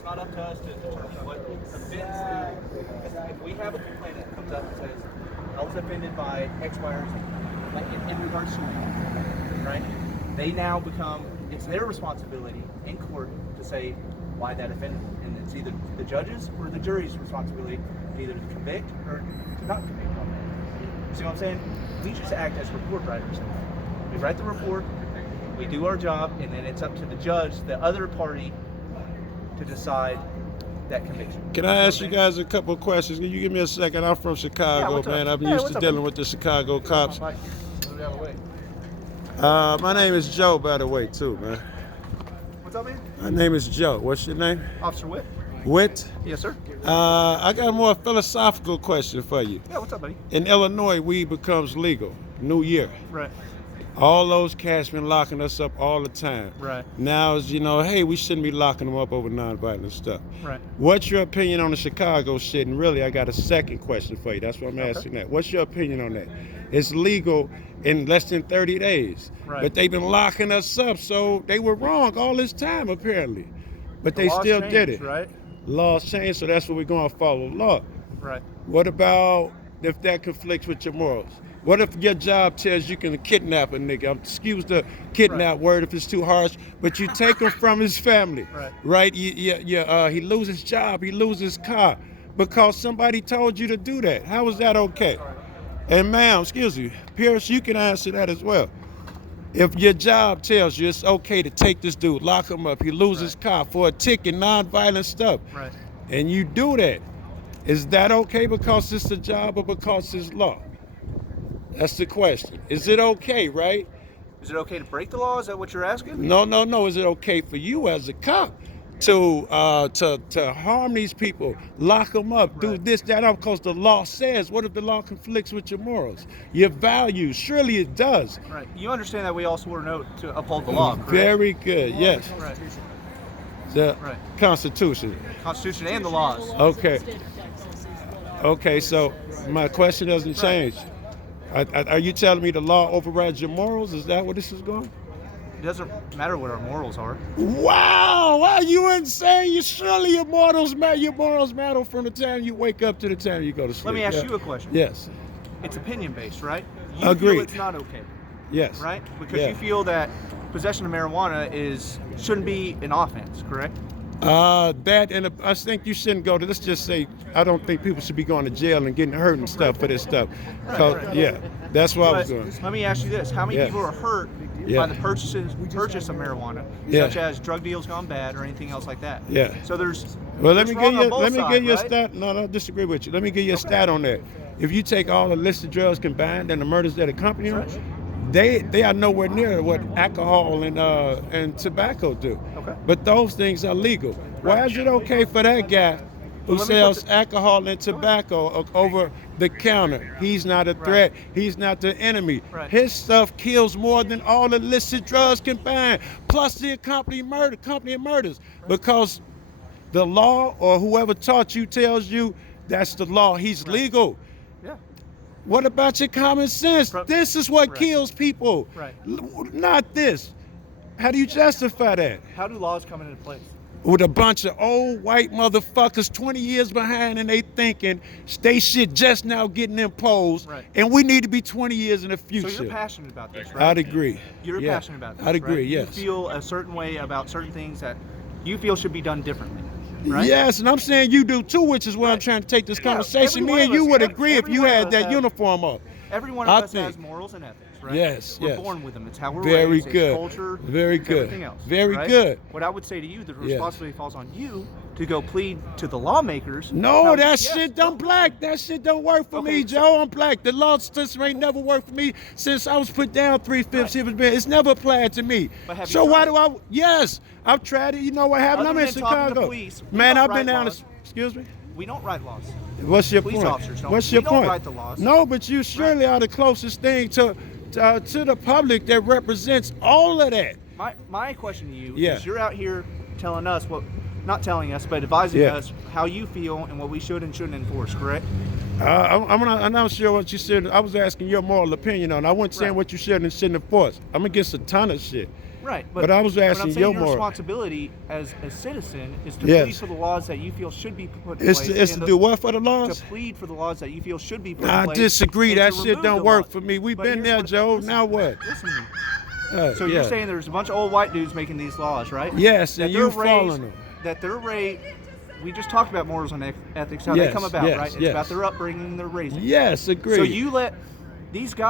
It's not up to us to determine what offense. If we have a complainant that comes up and says, I was offended by X, Y, or Z, like in regards to me, right? They now become, it's their responsibility in court to say why that offended them. And it's either the judge's or the jury's responsibility to either convict or to not convict on that. See what I'm saying? We just act as report writers. We write the report, we do our job, and then it's up to the judge, the other party, to decide that conviction. Can I ask you guys a couple of questions? Can you give me a second? I'm from Chicago, man. I'm used to dealing with the Chicago cops. My name is Joe, by the way, too, man. What's up, man? My name is Joe. What's your name? Officer Witt. Witt? Yes, sir. I got a more philosophical question for you. Yeah, what's up, buddy? In Illinois, weed becomes legal. New year. Right. All those cats been locking us up all the time. Right. Now it's, hey, we shouldn't be locking them up over nonviolent stuff. Right. What's your opinion on the Chicago shit? And really, I got a second question for you. That's why I'm asking that. What's your opinion on that? It's legal in less than 30 days. Right. But they've been locking us up, so they were wrong all this time, apparently. But The they laws still changed, did it. Right. Laws changed, so that's what we're going to follow law. Right. What about if that conflicts with your morals? What if your job tells you can kidnap a nigga? Excuse the kidnap word if it's too harsh, but you take him from his family, right? He loses his job, he loses his car because somebody told you to do that. How is that okay? And ma'am, excuse me, Pierce, you can answer that as well. If your job tells you it's okay to take this dude, lock him up, he loses his car for a ticket, non-violent stuff, and you do that, is that okay because it's a job or because it's law? That's the question. Is it okay, right? Is it okay to break the law? Is that what you're asking? No. Is it okay for you as a cop to harm these people, lock them up, do this, that, because the law says? What if the law conflicts with your morals, your values? Surely it does. Right. You understand that we all swore an oath to uphold the law, correct? Very good. Yes. Right. The Constitution. Constitution and the laws. Okay. Okay. So my question doesn't change. Are you telling me the law overrides your morals? Is that where this is going? It doesn't matter what our morals are. Wow, are you insane? Surely your morals matter from the time you wake up to the time you go to sleep. Let me ask you a question. Yes. It's opinion based, right? You Agreed. feel it's not okay. Yes. Right? Because you feel that possession of marijuana shouldn't be an offense, correct? I think you shouldn't go to, let's just say, I don't think people should be going to jail and getting hurt and stuff for this stuff. That's what I was doing. Let me ask you this. How many people are hurt by the purchase of marijuana, such as drug deals gone bad or anything else like that? Yeah. So there's let me give you a right? stat. No, I disagree with you. Let me give you a stat on that. If you take all the listed drugs combined and the murders that accompany them, they are nowhere near what alcohol and tobacco do. Okay. But those things are legal. Why is it okay for that guy who sells alcohol and tobacco over the counter? He's not a threat. He's not the enemy. His stuff kills more than all the illicit drugs combined, plus the accompanying murders, because the law or whoever taught you tells you that's the law. He's legal. Yeah. What about your common sense? This is what kills people. Right. Not this. How do you justify that? How do laws come into place? With a bunch of old white motherfuckers 20 years behind and they thinking they shit just now getting imposed, and we need to be 20 years in the future. So you're passionate about this, right? I'd agree. You're passionate about this, I'd agree, right? yes. You feel a certain way about certain things that you feel should be done differently, right? Yes, and I'm saying you do too, which is where I'm trying to take this conversation. Me and you would agree if you had that uniform up. Every one of us has morals and ethics, right? Yes, we're born with them. It's how we're very raised. Good. It's culture. Very it's good. Everything else. Very right? good. What I would say to you, the responsibility falls on you to go plead to the lawmakers. No, that shit I'm black. That shit don't work for me, Joe. I'm black. The law system ain't never worked for me since I was put down 3/5. It's never applied to me. So why do I? Yes, I've tried it. You know what happened? I'm in Chicago. Man, I've been down. Excuse me. We don't write laws. What's your Police point? officers don't. What's your point? We don't write the laws. No, but you surely are the closest thing to the public that represents all of that. My question to you is, you're out here telling us not telling us, but advising us how you feel and what we should and shouldn't enforce, correct? I'm not sure what you said. I was asking your moral opinion on it. I wasn't saying what you should and shouldn't enforce. I'm against a ton of shit. Right, But I was I'm asking saying your your moral. responsibility as a citizen is to Yes. plead for the laws that you feel should be put in It's place. to, it's and to do what for the to laws? plead for the laws that you feel should be put in I place. disagree. and That to shit remove don't the work law. for me. We've But been here's there, what- Joe. listen- Now what? Listen to me. So Yeah. you're saying there's a bunch of old white dudes making these laws, right? Yes, That and they're you following raised- them. That they're raised. We just talked about morals and ethics, how they Yes, come about, yes, right? It's yes. about their upbringing, their raising. Yes, agree. So you let these guys.